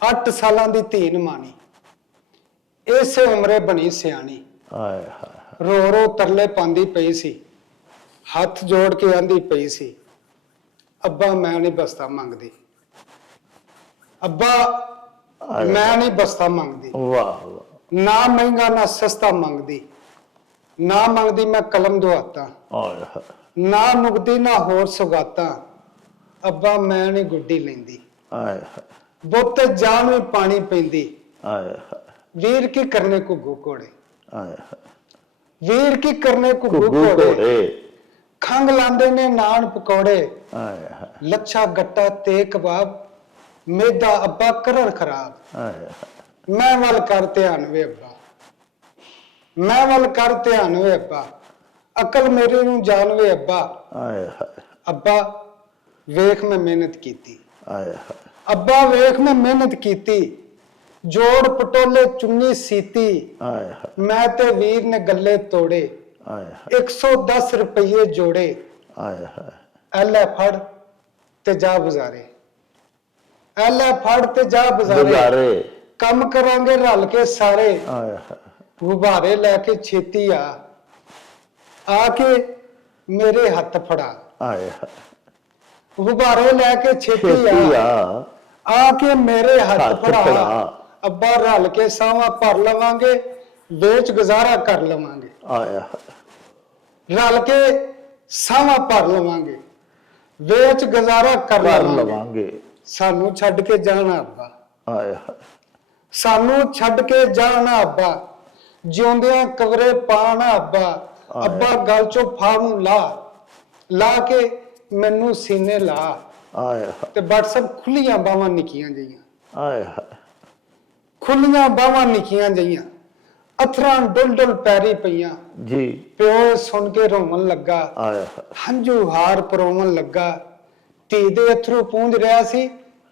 8 ਸਾਲਾਂ ਦੀ ਧੀ ਨੂੰ ਮਾਣੀ, ਇਸੇ ਉਮਰੇ ਬਣੀ ਸਿਆਣੀ। ਹਾਏ ਹਾਏ ਰੋ ਰੋ ਤਰਲੇ ਪਾਉਂਦੀ ਪਈ ਸੀ, ਹੱਥ ਜੋੜ ਕੇ ਆਂਦੀ ਪਈ ਸੀ, ਅੱਬਾ ਮੈਂ ਨਹੀਂ ਬਸਤਾ ਮੰਗਦੀ, ਅੱਬਾ ਮੈਂ ਨਹੀਂ ਬਸਤਾ ਮੰਗਦੀ। ਵਾਹ ਵਾਹ ਨਾ ਮਹਿੰਗਾ ਨਾ ਸਸਤਾ ਮੰਗਦੀ, ਨਾ ਮੰਗਦੀ ਮੈਂ ਕਲਮ ਦੁਆਤਾ, ਹਾਏ ਹਾਏ ਨਾ ਮੁਕਦੀ ਨਾ ਹੋਰ ਸੁਗਾਤਾਂ, ਅੱਬਾ ਮੈਂ ਨਹੀਂ ਗੁੱਡੀ ਲੈਂਦੀ। ਹਾਏ ਹਾਏ ਬੁੱਤ ਜਾਨ ਵੀ ਪਾਣੀ ਪੈਂਦੀ, ਹਾਏ ਵੀਰ ਕੀ ਕਰਨੇ ਘੁੱਗੂ ਘੋੜੇ, ਹਾਏ ਵੀਰ ਕੀ ਕਰਨੇ ਘੁੱਗੂ ਘੁੱਗੂ ਘੋੜੇ, ਘੋੜੇ ਖੰਗ ਲਾਂਦੇ ਨੇ ਨਾਨ ਪਕੌੜੇ, ਹਾਏ ਹਾਏ ਲੱਛਾ ਗੱਟਾ ਤੇ ਕਬਾਬ, ਮੇਦਾ ਅੱਬਾ ਕਰਨ ਖਰਾਬ। ਹਾਏ ਮੈਂ ਵੱਲ ਕਰ ਧਿਆਨ ਵੇ ਅੱਬਾ, ਮੈਂ ਵੱਲ ਕਰ ਧਿਆਨ ਵੇ ਅੱਬਾ, ਅਕਲ ਮੇਰੇ ਨੂੰ ਜਾਣ ਵੇ ਅੱਬਾ, ਹਾਏ ਅੱਬਾ ਵੇਖ ਮੈਂ ਮਿਹਨਤ ਕੀਤੀ, ਹਾਏ ਅੱਬਾ ਵੇਖ ਮੈਂ ਮਿਹਨਤ ਕੀਤੀ, ਜੋੜ ਪਟੋਲੇ ਚੁੰਨੀ ਸੀਤੀ, ਹਾਏ ਮੈਂ ਤੇ ਵੀਰ ਨੇ ਗੱਲੇ ਤੋੜੇ, ਹਾਏ 110 ਰੁਪਏ ਜੋੜੇ, ਹਾਏ ਐ ਲੈ ਫੜ ਤੇ ਜਾ ਬਜ਼ਾਰੇ, ਐ ਲੈ ਫੜ ਤੇ ਜਾ ਬਜ਼ਾਰੇ, ਗੁਜ਼ਾਰੇ ਕੰਮ ਕਰਾਂਗੇ ਰਲ ਕੇ ਸਾਰੇ, ਹਾਏ ਗੁਬਾਰੇ ਲੈ ਕੇ ਛੇਤੀ ਆ ਕੇ ਮੇਰੇ ਹੱਥ ਫੜਾ, ਹਾਏ ਗੁਬਾਰੇ ਲੈ ਕੇ ਛੇਤੀ ਛੇਤੀ ਆ ਕੇ ਮੇਰੇ ਹੱਥ ਹੱਥ ਫੜਾ, ਫੜਾ। ਅੱਬਾ ਰਲ ਕੇ ਸਾਵਾਂ ਭਰ ਲਵਾਂਗੇ, ਵੇਚ ਗੁਜ਼ਾਰਾ ਕਰ ਲਵਾਂਗੇ, ਹਾਏ ਰਲ ਕੇ ਸਾਵਾਂ ਭਰ ਲਵਾਂਗੇ, ਵੇਚ ਗੁਜ਼ਾਰਾ ਕਰ ਕਰ ਲਵਾਂਗੇ। ਲਵਾਂਗੇ ਸਾਨੂੰ ਛੱਡ ਕੇ ਜਾਣਾ ਅੱਬਾ, ਹਾਏ ਸਾਨੂੰ ਛੱਡ ਕੇ ਜਾਣਾ ਅੱਬਾ, ਜਿਉਂਦਿਆਂ ਕਬਰੇ ਪਾਣਾ ਅੱਬਾ, ਅੱਬਾ ਗਲ ਚੋਂ ਫਾਹ ਨੂੰ ਲਾ ਕੇ ਮੈਨੂੰ ਸੀਨੇ ਲਾ, ਹਾਏ ਤੇ WhatsApp ਖੁੱਲੀਆਂ ਬਾਹਾਂ ਨਿੱਕੀਆਂ ਜਈਆਂ, ਹਾਏ ਖੁੱਲੀਆਂ ਬਾਹਾਂ ਨਿੱਕੀਆਂ ਜਈਆਂ, ਅਥਰਾਂ ਡੁੱਲ ਡੁੱਲ ਪੈਰੀ ਪਈਆਂ, ਜੀ ਪਿਓ ਸੁਣ ਕੇ ਰੋਵਣ ਲੱਗਾ, ਹਾਏ ਹੰਝੂ ਹਾਰ ਪਰੋਵਣ ਲੱਗਾ, ਧੀ ਦੇ ਅਥਰੂ ਪੂੰਝ ਰਿਹਾ ਸੀ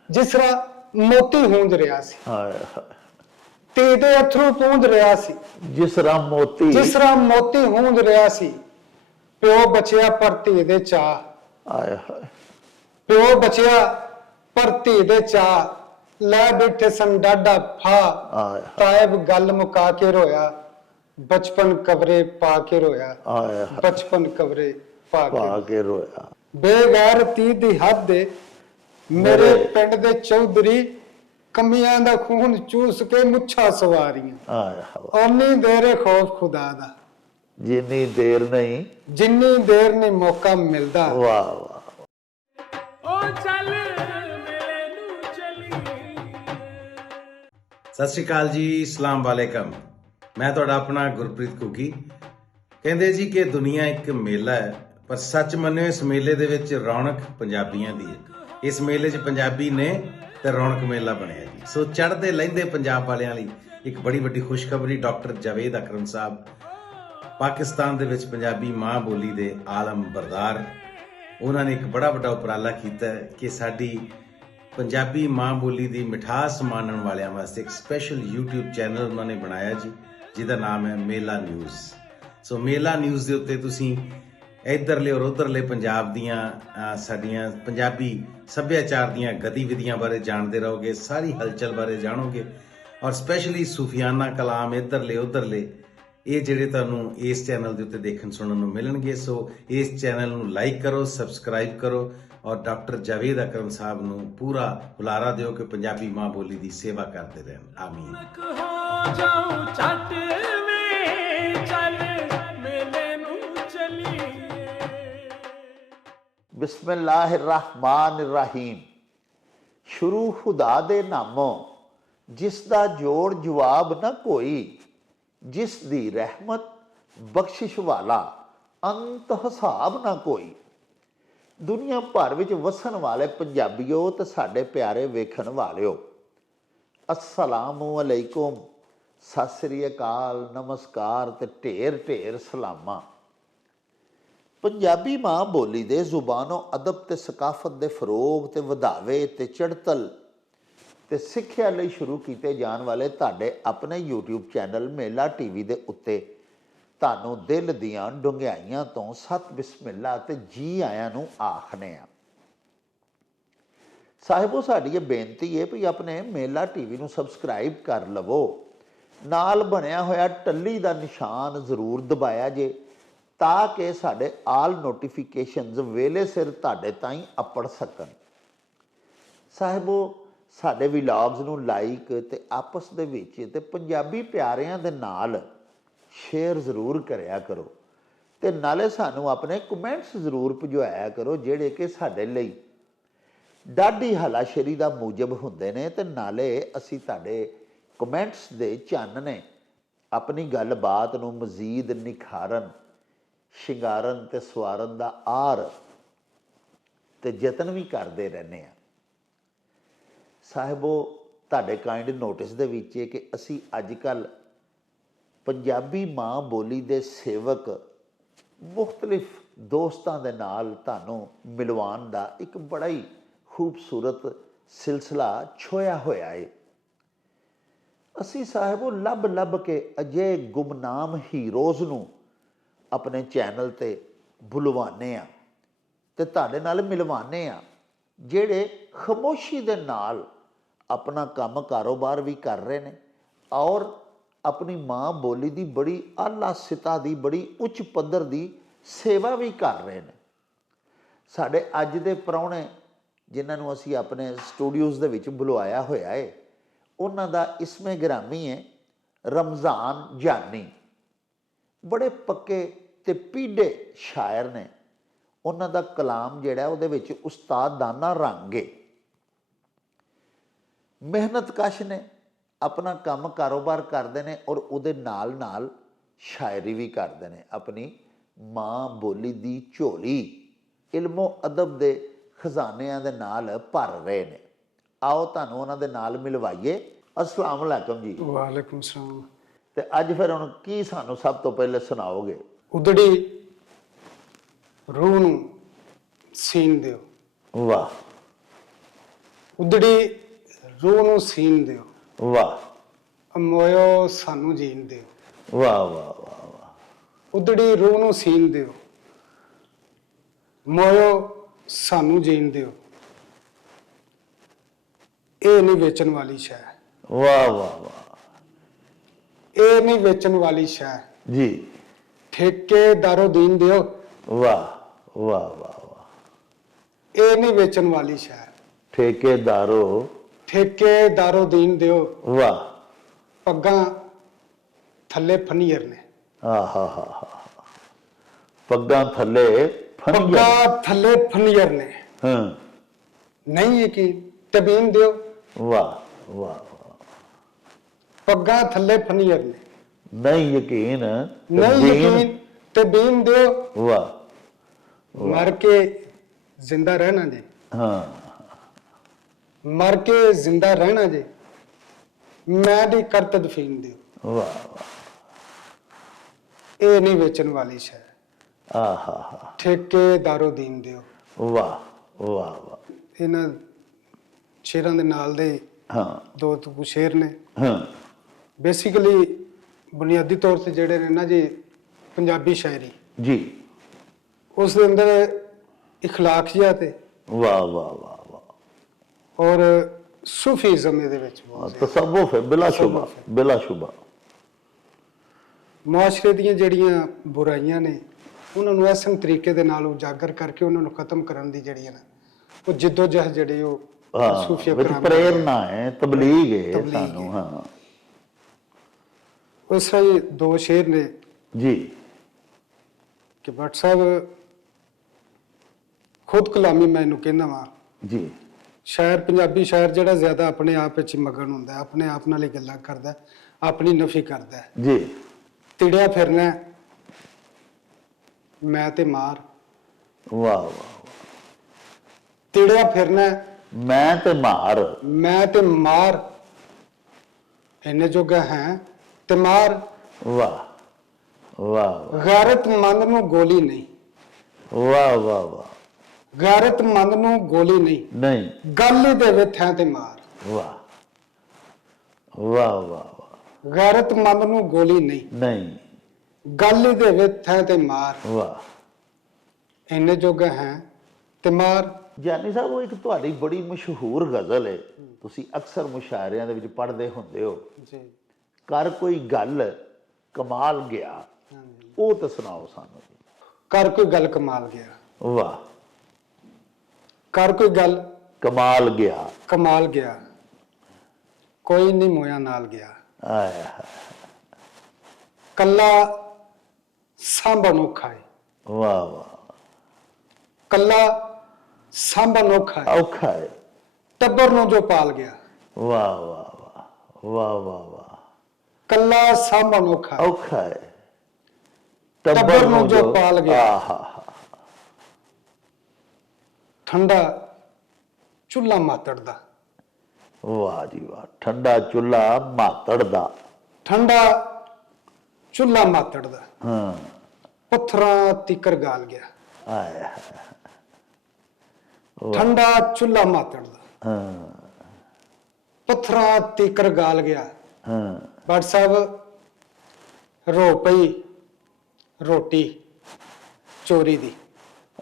ਜਿਸ ਤਰ੍ਹਾਂ ਮੋਤੀ ਹੂੰਝ ਰਿਹਾ ਸੀ, ਹਾਏ ਧੀ ਦੇ ਅਥਰੂ ਪੂੰਝ ਰਿਹਾ ਸੀ ਜਿਸ ਰਾਂ ਮੋਤੀ ਜਿਸ ਤਰ੍ਹਾਂ ਮੋਤੀ ਹੂੰਝ ਰਿਹਾ ਸੀ, ਪਿਓ ਬਚਿਆ ਪਰ ਧੀ ਦੇ ਚਾਅ, ਹਾਏ ਪਿਓ ਬਚਿਆ ਪਰ ਧੀ ਦੇ ਚਾਅ, ਲੈ ਬੈਠੇ ਸਨ ਡਾਢਾ ਫਾ, ਹਾਏ ਤਾਇਬ ਗੱਲ ਮੁਕਾ ਕੇ ਰੋਇਆ, ਬਚਪਨ ਕਬਰੇ ਪਾ ਕੇ ਰੋਇਆ, ਹਾਏ ਬਚਪਨ ਕਬਰੇ ਪਾ ਕੇ। ਪਾ ਕੇ ਰੋਇਆ ਬੇਗੈਰਤੀ ਦੀ ਹੱਦ ਦੇ ਮੇਰੇ ਪਿੰਡ ਦੇ ਚੌਧਰੀ, ਕਮੀਆਂ ਦਾ ਖੂਨ ਚੂਸ ਕੇ ਮੁੱਛਾਂ ਸਵਾਰੀਆਂ, ਹਾਏ ਓਨੀ ਦੇਰੇ ਖੌਫ ਖੁਦਾ ਦਾ, ਜਿੰਨੀ ਦੇਰ ਨਹੀਂ ਜਿੰਨੀ ਦੇਰ ਨਹੀਂ ਮੌਕਾ ਮਿਲਦਾ। ਵਾਹ ਵਾਹ ਸਤਿ ਸ਼੍ਰੀ ਅਕਾਲ ਜੀ, ਸਲਾਮ ਵਾਲੇਕਮ। ਮੈਂ ਤੁਹਾਡਾ ਆਪਣਾ ਗੁਰਪ੍ਰੀਤ ਘੁੱਗੀ। ਕਹਿੰਦੇ ਜੀ ਕਿ ਦੁਨੀਆ ਇੱਕ ਮੇਲਾ ਹੈ, ਪਰ ਸੱਚ ਮੰਨਿਓ ਇਸ ਮੇਲੇ ਦੇ ਵਿੱਚ ਰੌਣਕ ਪੰਜਾਬੀਆਂ ਦੀ ਹੈ। ਇਸ ਮੇਲੇ 'ਚ ਪੰਜਾਬੀ ਨੇ ਤੇ ਰੌਣਕ ਮੇਲਾ ਬਣਿਆ ਜੀ। ਸੋ ਚੜ੍ਹਦੇ ਲਹਿੰਦੇ ਪੰਜਾਬ ਵਾਲਿਆਂ ਲਈ ਇੱਕ ਬੜੀ ਵੱਡੀ ਖੁਸ਼ਖਬਰੀ, ਡਾਕਟਰ ਜਾਵੇਦ ਅਕਰਮ ਸਾਹਿਬ ਪਾਕਿਸਤਾਨ ਦੇ ਵਿੱਚ ਪੰਜਾਬੀ ਮਾਂ ਬੋਲੀ ਦੇ ਆਲਮ ਬਰਦਾਰ, ਉਹਨਾਂ ਨੇ ਇੱਕ ਬੜਾ ਵੱਡਾ ਉਪਰਾਲਾ ਕੀਤਾ ਕਿ ਸਾਡੀ ਪੰਜਾਬੀ ਮਾਂ ਬੋਲੀ ਦੀ ਮਿਠਾਸ ਮਾਣਨ ਵਾਲਿਆਂ ਵਾਸਤੇ ਇੱਕ ਸਪੈਸ਼ਲ YouTube ਚੈਨਲ ਉਹਨਾਂ ਨੇ ਬਣਾਇਆ ਜੀ, ਜਿਹਦਾ ਨਾਮ ਹੈ ਮੇਲਾ ਨਿਊਜ਼। ਸੋ ਮੇਲਾ ਨਿਊਜ਼ ਦੇ ਉੱਤੇ ਤੁਸੀਂ ਇੱਧਰਲੇ ਔਰ ਉੱਧਰਲੇ ਪੰਜਾਬ ਦੀਆਂ ਸਾਡੀਆਂ ਪੰਜਾਬੀ ਸੱਭਿਆਚਾਰ ਦੀਆਂ ਗਤੀਵਿਧੀਆਂ ਬਾਰੇ ਜਾਣਦੇ ਰਹੋਗੇ, ਸਾਰੀ ਹਲਚਲ ਬਾਰੇ ਜਾਣੋਗੇ, ਔਰ ਸਪੈਸ਼ਲੀ ਸੂਫੀਆਨਾ ਕਲਾਮ ਇੱਧਰਲੇ ਉੱਧਰਲੇ ਇਹ ਜਿਹੜੇ ਤੁਹਾਨੂੰ ਇਸ ਚੈਨਲ ਦੇ ਉੱਤੇ ਦੇਖਣ ਸੁਣਨ ਨੂੰ ਮਿਲਣਗੇ। ਸੋ ਇਸ ਚੈਨਲ ਨੂੰ ਲਾਈਕ ਕਰੋ, ਸਬਸਕ੍ਰਾਈਬ ਕਰੋ, ਔਰ ਡਾਕਟਰ ਜਾਵੇਦ ਅਕਰਮ ਸਾਹਿਬ ਨੂੰ ਪੂਰਾ ਹੁਲਾਰਾ ਦਿਓ ਕਿ ਪੰਜਾਬੀ ਮਾਂ ਬੋਲੀ ਦੀ ਸੇਵਾ ਕਰਦੇ ਰਹਿਣ। ਆਮੀਨ। ਬਿਸਮਿल्लाहिर्रहमानिर्रहीम। ਸ਼ੁਰੂ ਖੁਦਾ ਦੇ ਨਾਮੋਂ ਜਿਸ ਦਾ ਜੋੜ ਜਵਾਬ ਨਾ ਕੋਈ, ਜਿਸ ਦੀ ਰਹਿਮਤ ਬਖਸ਼ਿਸ਼ ਵਾਲਾ ਅੰਤ ਹਿਸਾਬ ਨਾ ਕੋਈ। ਦੁਨੀਆ ਭਰ ਵਿੱਚ ਵਸਣ ਵਾਲੇ ਪੰਜਾਬੀਓ ਤੇ ਸਾਡੇ ਪਿਆਰੇ ਵੇਖਣ ਵਾਲਿਓ, ਅਸਲਾਮੁ ਅਲੈਕੁਮ, ਸਤਿ ਸ੍ਰੀ ਅਕਾਲ, ਨਮਸਕਾਰ ਤੇ ਢੇਰ ਢੇਰ ਸਲਾਮਾਂ। ਪੰਜਾਬੀ ਮਾਂ ਬੋਲੀ ਦੇ ਜ਼ੁਬਾਨੋਂ ਅਦਬ ਤੇ ਸਕਾਫਤ ਦੇ ਫਰੋਗ ਤੇ ਵਧਾਵੇ ਤੇ ਚੜ੍ਹਤਲ ਤੇ ਸਿੱਖਿਆ ਲਈ ਸ਼ੁਰੂ ਕੀਤੇ ਜਾਣ ਵਾਲੇ ਤੁਹਾਡੇ ਆਪਣੇ YouTube ਚੈਨਲ ਮੇਲਾ TV ਦੇ ਉੱਤੇ ਤੁਹਾਨੂੰ ਦਿਲ ਦੀਆਂ ਡੂੰਘਾਈਆਂ ਤੋਂ ਸਤ ਬਿਸਮਿਲ੍ਲਾ ਤੇ ਜੀ ਆਇਆਂ ਨੂੰ ਆਖਨੇ ਆ। ਸਾਹਿਬੋ ਸਾਡੀ ਇਹ ਬੇਨਤੀ ਹੈ ਵੀ ਆਪਣੇ ਮੇਲਾ ਟੀਵੀ ਨੂੰ ਸਬਸਕ੍ਰਾਈਬ ਕਰ ਲਵੋ, ਨਾਲ ਬਣਿਆ ਹੋਇਆ ਟੱਲੀ ਦਾ ਨਿਸ਼ਾਨ ਜ਼ਰੂਰ ਦਬਾਇਆ ਜੇ, ਤਾਂ ਕਿ ਸਾਡੇ ਆਲ ਨੋਟੀਫਿਕੇਸ਼ਨਸ ਵੇਲੇ ਸਿਰ ਤੁਹਾਡੇ ਤਾਈਂ ਅੱਪੜ ਸਕਣ। ਸਾਹਿਬੋ ਸਾਡੇ ਵਲੌਗਸ ਨੂੰ ਲਾਈਕ ਤੇ ਆਪਸ ਦੇ ਵਿੱਚ ਤੇ ਪੰਜਾਬੀ ਪਿਆਰਿਆਂ ਦੇ ਨਾਲ ਸ਼ੇਅਰ ਜ਼ਰੂਰ ਕਰਿਆ ਕਰੋ, ਤੇ ਨਾਲੇ ਸਾਨੂੰ ਆਪਣੇ ਕਮੈਂਟਸ ਜ਼ਰੂਰ ਭਿਜਵਾਇਆ ਕਰੋ, ਜਿਹੜੇ ਕਿ ਸਾਡੇ ਲਈ ਡਾਢੀ ਹਲਾਸ਼ੇਰੀ ਦਾ ਮੂਜਬ ਹੁੰਦੇ ਨੇ, ਤੇ ਨਾਲੇ ਅਸੀਂ ਤੁਹਾਡੇ ਕਮੈਂਟਸ ਦੇ ਚਾਨਣੇ ਆਪਣੀ ਗੱਲਬਾਤ ਨੂੰ ਮਜ਼ੀਦ ਨਿਖਾਰਨ, ਸ਼ਿੰਗਾਰਨ ਤੇ ਸਵਾਰਨ ਦਾ ਆਰ ਤੇ ਯਤਨ ਵੀ ਕਰਦੇ ਰਹਿੰਦੇ ਹਾਂ। ਸਾਹਿਬੋ ਤੁਹਾਡੇ ਕਾਇੰਡ ਨੋਟਿਸ ਦੇ ਵਿੱਚ ਹੈ ਕਿ ਅਸੀਂ ਅੱਜ ਕੱਲ੍ਹ ਪੰਜਾਬੀ ਮਾਂ ਬੋਲੀ ਦੇ ਸੇਵਕ ਮੁਖਤਲਿਫ ਦੋਸਤਾਂ ਦੇ ਨਾਲ ਤੁਹਾਨੂੰ ਮਿਲਵਾਉਣ ਦਾ ਇੱਕ ਬੜਾ ਹੀ ਖੂਬਸੂਰਤ ਸਿਲਸਿਲਾ ਛੋਇਆ ਹੋਇਆ ਹੈ। ਅਸੀਂ ਸਾਹਿਬੋ ਲੱਭ ਲੱਭ ਕੇ ਅਜੇ ਗੁਮਨਾਮ ਹੀਰੋਜ਼ ਨੂੰ ਆਪਣੇ ਚੈਨਲ ਤੇ ਬੁਲਵਾਉਂਦੇ ਹਾਂ ਤੇ ਤੁਹਾਡੇ ਨਾਲ ਮਿਲਵਾਉਂਦੇ ਹਾਂ, ਜਿਹੜੇ ਖਾਮੋਸ਼ੀ ਦੇ ਨਾਲ ਆਪਣਾ ਕੰਮ ਕਾਰੋਬਾਰ ਵੀ ਕਰ ਰਹੇ ਨੇ ਔਰ ਆਪਣੀ ਮਾਂ ਬੋਲੀ ਦੀ ਬੜੀ ਆਲਾ ਸਿਤਾ ਦੀ, ਬੜੀ ਉੱਚ ਪੱਧਰ ਦੀ ਸੇਵਾ ਵੀ ਕਰ ਰਹੇ ਨੇ। ਸਾਡੇ ਅੱਜ ਦੇ ਪ੍ਰਾਹੁਣੇ ਜਿਨ੍ਹਾਂ ਨੂੰ ਅਸੀਂ ਆਪਣੇ ਸਟੂਡੀਓਜ਼ ਦੇ ਵਿੱਚ ਬੁਲਵਾਇਆ ਹੋਇਆ ਹੈ, ਉਹਨਾਂ ਦਾ ਇਸਮੇ ਗ੍ਰਾਮੀ ਹੈ ਰਮਜ਼ਾਨ ਜਾਨੀ। ਬੜੇ ਪੱਕੇ ਤੇ ਪੀਢੇ ਸ਼ਾਇਰ ਨੇ। ਉਹਨਾਂ ਦਾ ਕਲਾਮ ਜਿਹੜਾ ਉਹਦੇ ਵਿੱਚ ਉਸਤਾਦਾਨਾ ਰੰਗ ਹੈ। ਮਿਹਨਤਕਸ਼ ਨੇ, ਆਪਣਾ ਕੰਮ ਕਾਰੋਬਾਰ ਕਰਦੇ ਨੇ ਔਰ ਉਹਦੇ ਨਾਲ ਨਾਲ ਸ਼ਾਇਰੀ ਵੀ ਕਰਦੇ ਨੇ। ਆਪਣੀ ਮਾਂ ਬੋਲੀ ਦੀ ਝੋਲੀ ਇਲਮੋ ਅਦਬ ਦੇ ਖਜ਼ਾਨਿਆਂ ਦੇ ਨਾਲ ਭਰ ਰਹੇ ਨੇ। ਆਓ ਤੁਹਾਨੂੰ ਉਹਨਾਂ ਦੇ ਨਾਲ ਮਿਲਵਾਈਏ। ਅਸਲਾਮ ਅਲੈਕਮ ਜੀ। ਵਾਲੇਕੁਮ ਸਲਾਮ। ਤੇ ਅੱਜ ਫਿਰ ਹੁਣ ਕੀ ਸਾਨੂੰ ਸਭ ਤੋਂ ਪਹਿਲੇ ਸੁਣਾਓਗੇ? ਉਦੜੀ ਰੂਹ ਨੂੰ ਸੀਨ ਦਿਓ। ਵਾਹ ਉਦੜੀ ਰੂਹ ਨੂੰ ਸੀਨ ਦਿਓ, ਵਾਹ ਮੋਇਓ ਸਾਨੂੰ ਜੀਣ ਦਿਓ। ਵਾਹ ਵਾਹ ਵਾਹ ਵਾਹ। ਉਦੜੀ ਰੂਹ ਨੂੰ ਸੀਨ ਦਿਓ, ਮੋਇਓ ਸਾਨੂੰ ਜੀਣ ਦਿਓ। ਇਹ ਨਹੀਂ ਵੇਚਣ ਵਾਲੀ ਸ਼ੈ। ਵਾਹ ਵਾਹ ਵਾਹ। ਇਹ ਨਹੀਂ ਵੇਚਣ ਵਾਲੀ ਸ਼ੈ। ਜੀ। ਠੇਕੇਦਾਰੋ ਦੀਨ ਦਿਓ। ਵਾਹ ਵਾਹ ਵਾਹ ਵਾਹ। ਇਹ ਨਹੀਂ ਵੇਚਣ ਵਾਲੀ ਸ਼ੈ। ਠੇਕੇਦਾਰੋ ਦੀਨ ਦਿਓ। ਵਾਹ। ਪੱਗਾਂ ਥੱਲੇ ਫਨੀਅਰ ਨੇ। ਆਹਾ ਹਾ ਹਾ। ਪੱਗਾਂ ਥੱਲੇ ਫਨੀਅਰ ਨੇ। ਹਾਂ। ਨਹੀਂ ਯਕੀਨ ਤਬੀਨ ਦਿਓ। ਵਾਹ ਵਾਹ ਵਾਹ। ਪੱਗਾਂ ਥੱਲੇ ਫਨੀਅਰ ਨੇ। ਨਹੀਂ ਯਕੀਨ ਤਬੀਨ ਦਿਓ। ਵਾਹ। ਮਰ ਕੇ ਜ਼ਿੰਦਾ ਰਹਿਣਾ ਜੀ। ਹਾਂ। ਮਰ ਕੇ ਜ਼ਿੰਦਾ ਰਹਿਣਾ ਜੀ। ਮੈਂ ਦੀ ਕਰ ਤਦਫੀਨ ਦਿਓ। ਵਾਹ ਵਾਹ। ਇਹ ਨਹੀਂ ਵੇਚਣ ਵਾਲੀ ਸ਼ੈ। ਆਹਾ ਹਾ। ਠੇਕੇਦਾਰੋ ਦੀਨ ਦਿਓ। ਵਾਹ ਵਾਹ ਵਾਹ। ਇਹਨਾਂ ਸ਼ੇਰਾਂ ਦੇ ਨਾਲ ਦੇ ਹਾਂ। ਦੋ ਕੁ ਸ਼ੇਰ ਨੇ। ਹਾਂ। ਬੇਸਿਕਲੀ ਬੁਨਿਆਦੀ ਤੌਰ ਤੇ ਜਿਹੜੇ ਨੇ ਨਾ ਜੀ ਪੰਜਾਬੀ ਸ਼ਾਇਰੀ, ਜੀ। ਉਸ ਦੇ ਅੰਦਰ ਇਖਲਾਕੀਅਤ ਤੇ ਵਾਹ ਵਾਹ ਵਾਹ ਵਾਹ। ਔਰ ਸੂਫੀਜ਼ਮ ਇਹਦੇ ਵਿੱਚ ਬਹੁਤ ਹੈ। ਤਸੱਵੁਫ ਹੈ ਬਿਲਾ ਸ਼ੁਬਾ, ਬਿਲਾ ਸ਼ੁਬਾ। ਮੁਆਸ਼ਰੇ ਦੀਆਂ ਜਿਹੜੀਆਂ ਬੁਰਾਈਆਂ ਨੇ ਉਹਨਾਂ ਨੂੰ ਐਸੇ ਤਰੀਕੇ ਦੇ ਨਾਲ ਉਜਾਗਰ ਕਰਕੇ ਉਹਨਾਂ ਨੂੰ ਖਤਮ ਕਰਨ ਦੀ ਜਿਹੜੀ ਹੈ ਨਾ ਉਹ ਜਿੱਦੋ-ਜਹਿਦ ਜਿਹੜੀ ਉਹ ਸੂਫੀਆ ਵਿੱਚ ਕਰਾਮ ਪ੍ਰੇਰਨਾ ਹੈ, ਤਬਲੀਗ ਹੈ ਤਬਲੀਗ ਸਾਨੂੰ। ਹੈ। ਹਾਂ ਉਸ ਤਰ੍ਹਾਂ ਦੋ ਸ਼ੇਰ ਨੇ ਜੀ ਕਿ ਭੱਟ ਸਾਹਿਬ ਖੁਦ ਕਲਾਮੀ ਮੈਂ ਇਹਨੂੰ ਕਹਿੰਦਾ ਵਾਂ ਜੀ। ਸ਼ਾਇਰ, ਪੰਜਾਬੀ ਸ਼ਾਇਰ ਜਿਹੜਾ ਜ਼ਿਆਦਾ ਆਪਣੇ ਆਪ ਵਿੱਚ ਮਗਨ ਹੁੰਦਾ, ਆਪਣੇ ਆਪ ਨਾਲ ਹੀ ਗੱਲਾਂ ਕਰਦਾ, ਆਪਣੀ ਨਫੀ ਕਰਦਾ ਜੀ। ਤਿੜਿਆ ਫਿਰਨਾ ਮੈਂ ਤੇ ਮਾਰ। ਵਾਹ ਵਾਹ। ਤਿੜਿਆ ਫਿਰਨਾ ਮੈਂ ਤੇ ਮਾਰ। ਮੈਂ ਤੇ ਮਾਰ। ਇੰਨੇ ਜੋਗਾ ਹੈ ਤੇ ਮਾਰ। ਵਾਹ ਵਾਹ ਗੈਰਤਮੰਦ ਨੂੰ ਗੋਲੀ ਨਹੀਂ। ਵਾਹ ਵਾਹ ਵਾਹ। ਗੈਰਤਮੰਦ ਨੂੰ ਗੋਲੀ ਨਹੀਂ, ਨਹੀਂ। ਗੱਲ ਹੀ ਦੇਵੇ ਥਾਂ ਤੇ ਮਾਰ। ਵਾਹ ਵਾਹ ਵਾਹ। ਗੈਰਤਮੰਦ ਨੂੰ ਗੋਲੀ ਨਹੀਂ, ਨਹੀਂ। ਗੱਲ ਹੀ ਦੇਵੇ ਥਾਂ ਤੇ ਮਾਰ। ਵਾਹ। ਇੰਨੇ ਜੋਗਾ ਹੈ ਤੇ ਮਾਰ। ਜਾਨੀ ਸਾਹਿਬ, ਉਹ ਇੱਕ ਤੁਹਾਡੀ ਬੜੀ ਮਸ਼ਹੂਰ ਗਜ਼ਲ ਹੈ, ਤੁਸੀਂ ਅਕਸਰ ਮੁਸ਼ਾਇਰਿਆਂ ਦੇ ਵਿੱਚ ਪੜ੍ਹਦੇ ਹੁੰਦੇ ਹੋ, ਜੀ ਕਰ ਕੋਈ ਗੱਲ ਕਮਾਲ ਗਿਆ, ਹਾਂਜੀ। ਉਹ ਤਾਂ ਸੁਣਾਓ ਸਾਨੂੰ ਜੀ। ਕਰ ਕੋਈ ਗੱਲ ਕਮਾਲ ਗਿਆ, ਵਾਹ, ਕਰ ਕੋਈ ਗੱਲ ਕਮਾਲ ਗਿਆ। ਕਮਾਲ ਗਿਆ, ਕੋਈ ਨਹੀਂ ਮੋਇਆ ਨਾਲ ਗਿਆ, ਆਏ ਹਾਏ, ਕੱਲਾ ਸਾਂਭਣ ਔਖਾ ਹੈ, ਵਾਹ ਵਾਹ, ਕੱਲਾ ਸਾਂਭਣ ਔਖਾ ਹੈ, ਔਖਾ ਹੈ, ਟੱਬਰ ਨੂੰ ਜੋ ਪਾਲ ਗਿਆ, ਵਾਹ ਵਾਹ ਵਾਹ, ਵਾਹ ਵਾਹ ਵਾਹ, ਕੱਲਾ ਸਾਂਭਣ ਔਖਾ ਹੈ, ਔਖਾ ਹੈ, ਟੱਬਰ ਨੂੰ ਜੋ ਪਾਲ ਗਿਆ। ਆਹਾ, ਠੰਡਾ ਚੁੱਲ੍ਹਾ ਮਾਤੜ ਦਾ, ਵਾਹ ਜੀ ਵਾਹ, ਠੰਡਾ ਚੁੱਲ੍ਹਾ ਮਾਤੜ ਦਾ, ਠੰਡਾ ਚੁੱਲ੍ਹਾ ਮਾਤੜ ਦਾ, ਹਾਂ, ਪੱਥਰਾਂ ਤਿੱਕਰ ਗਾਲ ਗਿਆ, ਆਏ ਹਾਏ, ਠੰਡਾ ਚੁੱਲ੍ਹਾ ਮਾਤੜ ਦਾ, ਹਾਂ ਪੱਥਰਾਂ ਤਿੱਕਰ ਗਾਲ ਗਿਆ। ਹਾਂ, ਭੱਟ ਸਾਹਿਬ, ਰੋ ਪਈ ਰੋਟੀ ਚੋਰੀ ਦੀ,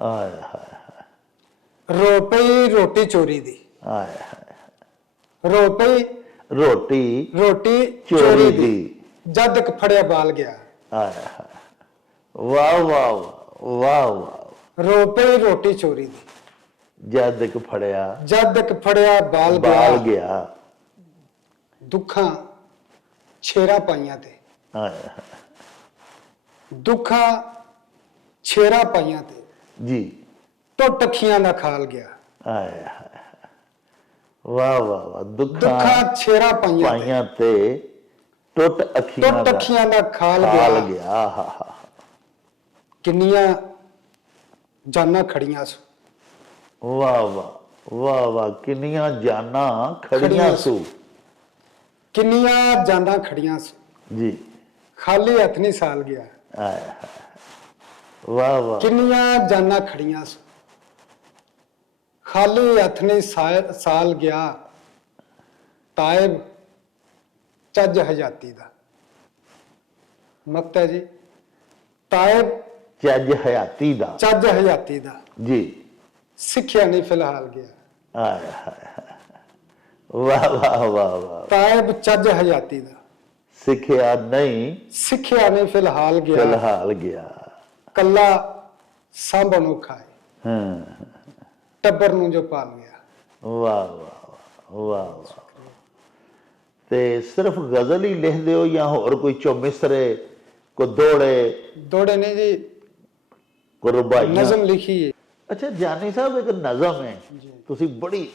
ਆਏ ਹਾਏ, ਰੋ ਪਈ ਰੋਟੀ ਚੋਰੀ ਦੀ, ਆਏ ਹਾਏ, ਰੋ ਪਈ ਰੋਟੀ ਰੋਟੀ ਚੋਰੀ ਚੋਰੀ ਦੀ, ਦੀ, ਜਦ ਇੱਕ ਫੜਿਆ ਬਾਲ ਗਿਆ, ਆਏ ਹਾਏ, ਵਾਹ ਵਾਹ ਵਾਹ ਵਾਹ, ਰੋ ਪਈ ਰੋਟੀ ਚੋਰੀ ਦੀ, ਜਦ ਇੱਕ ਫੜਿਆ ਜਦ ਇੱਕ ਫੜਿਆ ਬਾਲ ਬਾਲ ਗਿਆ, ਗਿਆ, ਦੁੱਖਾਂ ਛੇਰਾ ਪਾਈਆਂ ਤੇ, ਆਏ ਹਾਏ, ਦੁੱਖਾਂ ਛੇਰਾ ਪਾਈਆਂ ਤੇ, ਜੀ, ਟੁੱਟ ਅੱਖੀਆਂ ਦਾ ਖਾਲ ਗਿਆ, ਆਏ ਹਾਏ, ਵਾਹ ਵਾਹ ਵਾਹ, ਦੁੱਖਾਂ ਦੁੱਖਾਂ ਛੇਰਾ ਪਾਈਆਂ ਤੇ, ਪਾਈਆਂ ਤੇ ਟੁੱਟ ਅੱਖੀਆਂ ਟੁੱਟ ਦਾ ਅੱਖੀਆਂ ਦਾ ਖਾਲ ਖਾਲ ਗਿਆ। ਗਿਆ, ਆਹਾ, ਕਿੰਨੀਆਂ ਜਾਨਾਂ ਖੜੀਆਂ ਸੂ, ਵਾਹ ਵਾਹ ਵਾਹ ਵਾਹ, ਕਿੰਨੀਆਂ ਜਾਨਾਂ ਖੜੀਆਂ ਖੜੀਆਂ ਸੂ, ਕਿੰਨੀਆਂ ਜਾਨਾਂ ਖੜੀਆਂ ਸੂ, ਜੀ, ਖਾਲੀ ਹੱਥ ਨਹੀਂ ਸਾਲ ਗਿਆ, ਆਏ ਹਾਏ, ਵਾਹ ਵਾਹ, ਕਿੰਨੀਆਂ ਜਾਨਾਂ ਖੜੀਆਂ ਸੂ, ਖਾਲੀ ਹੱਥ ਨਹੀਂ ਸਾਲ ਗਿਆ, ਤਾਇਬ ਚੱਜ ਹਜਾਤੀ ਦਾ, ਮਕਤਾ ਜੀ, ਤਾਇਬ ਚੱਜ ਹਯਾਤੀ ਦਾ, ਚੱਜ ਹਜਾਤੀ ਦਾ, ਜੀ, ਸਿੱਖਿਆ ਨਹੀਂ ਫਿਲਹਾਲ ਗਿਆ, ਆਏ ਹਾਏ, ਵਾਹ ਵਾਹ ਵਾਹ ਵਾਹ, ਤਾਇਬ ਚੱਜ ਹਜਾਤੀ ਦਾ, ਸਿੱਖਿਆ ਨਹੀਂ ਸਿੱਖਿਆ ਨਹੀਂ ਫਿਲਹਾਲ ਗਿਆ, ਫਿਲਹਾਲ ਗਿਆ, ਕੱਲਾ ਸਾਂਭਣ ਔਖਾ ਹੈ, ਹਾਂ, ਟੱਬਰ ਨੂੰ ਜੋ ਪਾਲ ਗਿਆ। ਵਾਹ ਵਾਹ ਵਾਹ ਵਾਹ, ਤੇ ਸਿਰਫ ਗਜ਼ਲ ਹੀ ਲਿਖਦੇ ਹੋ ਜਾਂ ਹੋਰ ਕੋਈ ਚੌਮਿਸਰੇ, ਕੋਈ ਦੋੜੇ, ਦੋੜੇ ਨੇ ਜੀ ਕੋਈ ਰੁਬਾਈਆਂ? ਨਜ਼ਮ ਲਿਖੀ ਹੈ। ਅੱਛਾ ਜਾਨੀ ਸਾਹਿਬ, ਇੱਕ ਨਜ਼ਮ ਹੈ, ਤੁਸੀਂ ਬੜੀ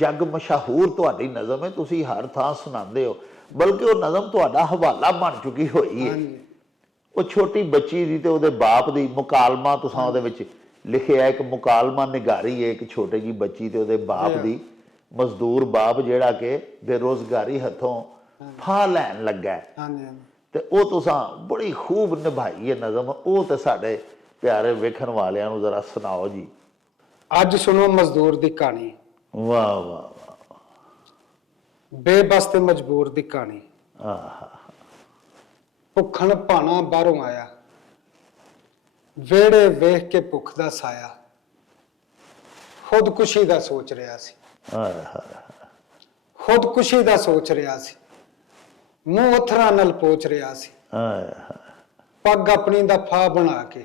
ਜਗ ਮਸ਼ਹੂਰ ਤੁਹਾਡੀ ਨਜ਼ਮ ਹੈ, ਤੁਸੀਂ ਹਰ ਥਾਂ ਸੁਣਾਉਂਦੇ ਹੋ, ਬਲਕਿ ਉਹ ਨਜ਼ਮ ਤੁਹਾਡਾ ਹਵਾਲਾ ਬਣ ਚੁੱਕੀ ਹੋਈ ਹੈ। ਹਾਂਜੀ ਉਹ ਛੋਟੀ ਬੱਚੀ ਦੀ ਤੇ ਉਹਦੇ ਬਾਪ ਦੀ ਮੁਕਾਲਮਾ ਤੁਸੀਂ ਉਹਦੇ ਵਿੱਚ ਲਿਖਿਆ, ਇੱਕ ਮੁਕਾਲਮਾ ਨਿਗਾਰੀ ਹੈ, ਇੱਕ ਛੋਟੇ ਜੀ ਬੱਚੀ ਤੇ ਉਹਦੇ ਬਾਪ ਦੀ, ਮਜ਼ਦੂਰ ਬਾਪ ਜਿਹੜਾ ਕਿ ਬੇਰੋਜ਼ਗਾਰੀ ਹੱਥੋਂ ਫਾਹ ਲੈਣ ਲੱਗਾ ਹੈ, ਹਾਂਜੀ ਹਾਂਜੀ। ਤੇ ਉਹ ਤੁਸੀਂ ਬੜੀ ਖੂਬ ਨਿਭਾਈ ਹੈ ਨਜ਼ਮ, ਉਹ ਤੇ ਸਾਡੇ ਪਿਆਰੇ ਵੇਖਣ ਵਾਲਿਆਂ ਨੂੰ ਜ਼ਰਾ ਸੁਣਾਓ ਜੀ। ਅੱਜ ਸੁਣੋ ਮਜ਼ਦੂਰ ਦੀ ਕਹਾਣੀ, ਵਾਹ ਵਾਹ ਵਾਹ, ਬੇਬਸ ਤੇ ਮਜਬੂਰ ਦੀ ਕਹਾਣੀ। ਆਹਾ, ਭੁੱਖਣ ਭਾਣਾ ਬਾਹਰੋਂ ਆਇਆ, ਵਿਹੜੇ ਵੇਖ ਕੇ ਭੁੱਖ ਦਾ ਸਾਇਆ, ਖੁਦਕੁਸ਼ੀ ਦਾ ਸੋਚ ਰਿਹਾ ਸੀ, ਆਹਾ, ਖੁਦਕੁਸ਼ੀ ਦਾ ਸੋਚ ਰਿਹਾ ਸੀ, ਮੂੰਹ ਅਥਰਾਂ ਨਾਲ ਪੋਚ ਰਿਹਾ ਸੀ, ਆਹਾ, ਪੱਗ ਆਪਣੀ ਦਾ ਫਾਹ ਬਣਾ ਕੇ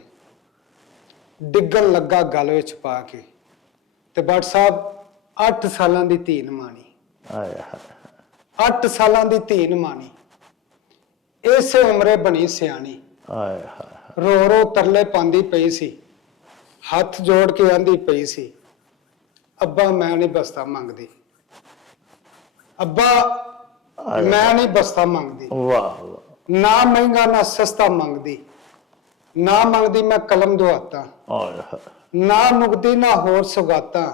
ਡਿੱਗਣ ਲੱਗਾ ਗਲ ਵਿੱਚ ਪਾ ਕੇ, ਤੇ ਭੱਟ ਸਾਹਿਬ 8 ਸਾਲਾਂ ਦੀ ਧੀ ਮਾਣੀ, ਆਹਾ, 8 ਸਾਲਾਂ ਦੀ ਧੀ ਮਾਣੀ, ਇਸੇ ਉਮਰੇ ਬਣੀ ਸਿਆਣੀ, ਆਹਾ, ਰੋ ਰੋ ਤਰਲੇ ਪਾਉਂਦੀ ਪਈ ਸੀ, ਹੱਥ ਜੋੜ ਕੇ ਆਂਦੀ ਪਈ ਸੀ, ਅੱਬਾ ਮੈਂ ਨਹੀਂ ਬਸਤਾ ਮੰਗਦੀ, ਅੱਬਾ ਮੈਂ ਨਹੀਂ ਬਸਤਾ ਮੰਗਦੀ, ਵਾਹ ਵਾਹ, ਨਾ ਮਹਿੰਗਾ ਨਾ ਸਸਤਾ ਮੰਗਦੀ, ਨਾ ਮੰਗਦੀ ਮੈਂ ਕਲਮ ਦੁਆਤਾ, ਆਹਾ, ਨਾ ਮੁਕਦੀ ਨਾ ਹੋਰ ਸੁਗਾਤਾਂ,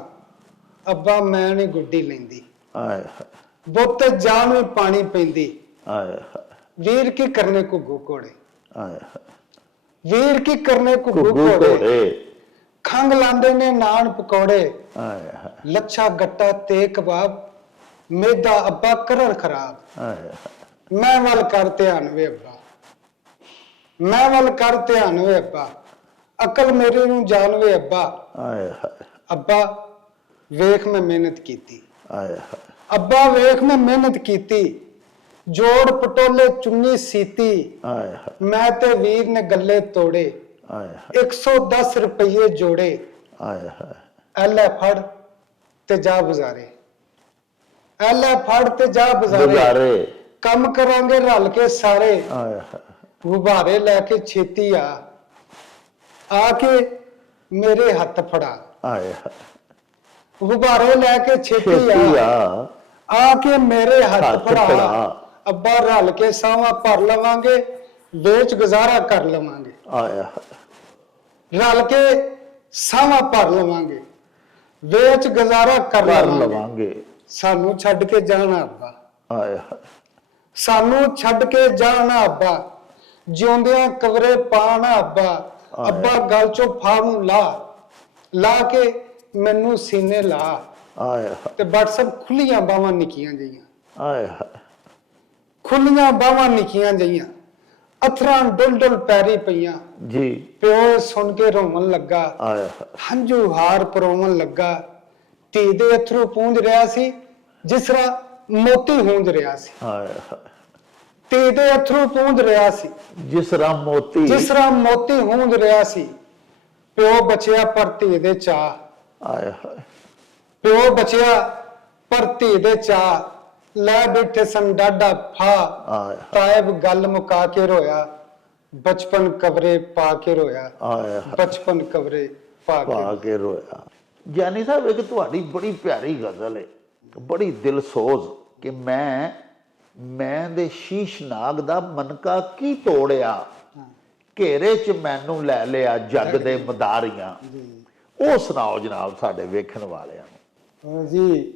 ਅੱਬਾ ਮੈਂ ਨਹੀਂ ਗੁੱਡੀ ਲੈਂਦੀ, ਆਹਾ, ਬੁੱਤ ਜਾਨ ਵੀ ਪਾਣੀ ਪੈਂਦੀ, ਆਹਾ, ਵੀਰ ਕੀ ਕਰਨੇ ਕੋ ਘੋੜੇ, ਆਹਾ, ਵੀਰ ਕੀ ਕਰਨੇ ਕੋ ਘੁੱਗੂ ਘੋੜੇ, ਘੋੜੇ, ਖੰਗ ਲਾਂਦੇ ਨੇ ਨਾਨ ਪਕੌੜੇ, ਆਹਾ, ਲੱਛਾ ਗੱਟਾ ਤੇ ਕਬਾਬ, ਮੇਦਾ ਅੱਬਾ ਕਰਰ ਖਰਾਬ, ਆਹਾ, ਮੈਂ ਵੱਲ ਕਰ ਧਿਆਨ ਵੇ ਅੱਬਾ, ਮੈਂ ਵੱਲ ਕਰ ਧਿਆਨ ਵੇ ਅੱਬਾ, ਅਕਲ ਮੇਰੀ ਨੂੰ ਜਾਣ ਵੇ ਅੱਬਾ, ਆਹਾ, ਅੱਬਾ ਵੇਖ ਮੈਂ ਮਿਹਨਤ ਕੀਤੀ। ਆਏ ਹਾਏ ਅੱਬਾ ਵੇਖ ਮੈਂ ਮਿਹਨਤ ਕੀਤੀ, ਜੋੜ ਪਟੋਲੇ ਚੁੰਨੀ ਸੀਤੀ, ਆਏ ਹਾਏ ਮੈਂ ਤੇ ਵੀਰ ਨੇ ਗੱਲੇ ਤੋੜੇ, ਆਏ ਹਾਏ 110 ਰੁਪਏ ਜੋੜੇ, ਆਏ ਹਾਏ ਐ ਲੈ ਫੜ ਤੇ ਜਾ ਬਜ਼ਾਰੇ, ਐ ਲੈ ਫੜ ਤੇ ਜਾ ਬਜ਼ਾਰੇ, ਗੁਜ਼ਾਰੇ ਕੰਮ ਕਰਾਂਗੇ ਰਲ ਕੇ ਸਾਰੇ, ਆਏ ਹਾਏ ਗੁਬਾਰੇ ਲੈ ਕੇ ਛੇਤੀ ਆ ਕੇ ਮੇਰੇ ਹੱਥ ਫੜਾ, ਆਏ ਹਾਏ ਗੁਬਾਰੇ ਲੈ ਕੇ ਛੇਤੀ ਛੇਤੀ ਆ ਕੇ ਮੇਰੇ ਹੱਥ ਹੱਥ ਫੜਾ, ਫੜਾ। ਅੱਬਾ ਰਲ ਕੇ ਸਾਵਾਂ ਭਰ ਲਵਾਂਗੇ, ਵੇਚ ਗੁਜ਼ਾਰਾ ਕਰ ਲਵਾਂਗੇ, ਆਏ ਹਾਏ ਰਲ ਕੇ ਸਾਵਾਂ ਭਰ ਲਵਾਂਗੇ, ਵੇਚ ਗੁਜ਼ਾਰਾ ਕਰ ਕਰ ਲਵਾਂਗੇ। ਲਵਾਂਗੇ ਸਾਨੂੰ ਛੱਡ ਕੇ ਜਾਣਾ ਅੱਬਾ, ਆਏ ਹਾਏ ਸਾਨੂੰ ਛੱਡ ਕੇ ਜਾਣਾ ਅੱਬਾ, ਜਿਉਂਦਿਆਂ ਕਬਰੇ ਪਾਣਾ ਅੱਬਾ, ਅੱਬਾ ਗਲ ਚੋਂ ਫਾਹ ਨੂੰ ਲਾ ਕੇ ਮੈਨੂੰ ਸੀਨੇ ਲਾ, ਆਏ ਹਾਏ ਤੇ WhatsApp ਖੁੱਲੀਆਂ ਬਾਹਾਂ ਨਿੱਕੀਆਂ ਜਿਹੀਆਂ, ਆਏ ਹਾਏ ਖੁੱਲੀਆਂ ਬਾਹਾਂ ਨਿੱਕੀਆਂ ਜਿਹੀਆਂ, ਅਥਰਾਂ ਡੁੱਲ ਡੁੱਲ ਪੈਰੀ ਪਈਆਂ, ਜੀ ਪਿਓ ਸੁਣ ਕੇ ਰੋਣ ਲੱਗਾ, ਆਏ ਹਾਏ ਹੰਝੂ ਹਾਰ ਪਰੋਵਣ ਲੱਗਾ, ਧੀ ਦੇ ਅਥਰੂ ਪੂੰਝ ਰਿਹਾ ਸੀ ਜਿਸ ਤਰ੍ਹਾਂ ਮੋਤੀ ਹੂੰਝ ਰਿਹਾ ਸੀ, ਆਏ ਹਾਏ ਧੀ ਦੇ ਅਥਰੂ ਪੂੰਝ ਰਿਹਾ ਸੀ ਜਿਸ ਤਰ੍ਹਾਂ ਮੋਤੀ ਜਿਸ ਤਰ੍ਹਾਂ ਮੋਤੀ ਹੂੰਝ ਰਿਹਾ ਸੀ, ਪਿਓ ਬਚਿਆ ਪਰ ਧੀ ਦੇ ਚਾਅ, ਆਏ ਹਾਏ ਪਿਓ ਬਚਿਆ ਪਰ ਧੀ ਦੇ ਚਾਅ, ਲੈ ਬੈਠੇ ਸਨ ਡਾਡਾ ਫਾ, ਆਏ ਤਾਇਬ ਗੱਲ ਮੁਕਾ ਕੇ ਰੋਇਆ, ਬਚਪਨ ਕਬਰੇ ਪਾ ਕੇ ਰੋਇਆ, ਆਏ ਹਾਏ ਬਚਪਨ ਕਬਰੇ ਪਾ ਕੇ ਪਾ ਕੇ ਰੋਇਆ। ਗਿਆਨੀ ਸਾਹਿਬ ਇੱਕ ਤੁਹਾਡੀ ਬੜੀ ਪਿਆਰੀ ਗਜ਼ਲ ਹੈ, ਬੜੀ ਦਿਲਸੋਜ਼, ਕਿ ਮੈਂ ਦੇ ਸ਼ੀਸ਼ ਨਾਗ ਦਾ ਮਨਕਾ ਕੀ ਤੋੜਿਆ, ਘੇਰੇ 'ਚ ਮੈਨੂੰ ਲੈ ਲਿਆ ਜੱਗ ਦੇ ਮਦਾਰੀਆਂ। ਉਹ ਸੁਣਾਓ ਜਨਾਬ ਸਾਡੇ ਵੇਖਣ ਵਾਲਿਆਂ ਨੂੰ। ਜੀ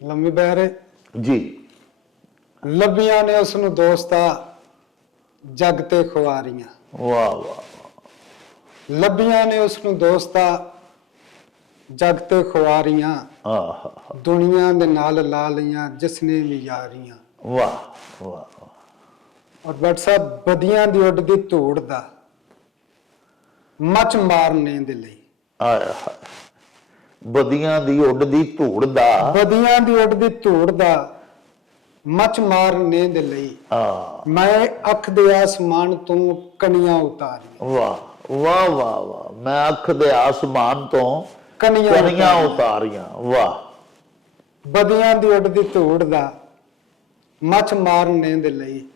ਲੰਮੀ ਬਹਿਰੇ ਜੀ ਲੱਭੀਆਂ ਨੇ ਉਸ ਨੂੰ ਦੋਸਤਾ ਜੱਗ ਤੇ ਖੁਆਰੀਆਂ, ਵਾਹ ਵਾਹ ਲੱਭੀਆਂ ਨੇ ਉਸ ਨੂੰ ਦੋਸਤਾ ਜੱਗ ਤੇ ਖੁਆਰੀਆਂ, ਆਹ ਦੁਨੀਆ ਦੇ ਨਾਲ ਲਾ ਲਈਆਂ ਜਿਸਨੇ ਵੀ ਯਾਰੀਆਂ। ਵਾਹ ਵਾਹ ਔਰ WhatsApp ਬਦੀਆਂ ਦੀ ਉੱਡਦੀ ਧੂੜ ਦਾ ਮੱਚ ਮਾਰਨੇ ਦੇ ਲਈ, ਆਏ ਹਾਏ ਬਦੀਆਂ ਦੀ ਉੱਡਦੀ ਧੂੜ ਦਾ ਬਦੀਆਂ ਦੀ ਉੱਡਦੀ ਧੂੜ ਦਾ ਮੱਚ ਮਾਰਨੇ ਦੇ ਲਈ, ਆ ਮੈਂ ਅੱਖ ਦੇ ਆਸਮਾਨ ਤੋਂ ਕਣੀਆਂ ਉਤਾਰੀਆਂ, ਵਾਹ ਵਾਹ ਵਾਹ ਵਾਹ ਮੈਂ ਅੱਖ ਦੇ ਆਸਮਾਨ ਤੋਂ ਕਣੀਆਂ ਕਣੀਆਂ ਉਤਾਰੀਆਂ। ਵਾਹ ਬਦੀਆਂ ਦੀ ਉੱਡਦੀ ਧੂੜ ਦਾ ਮੱਚ ਮਾਰਨੇ ਦੇ ਲਈ,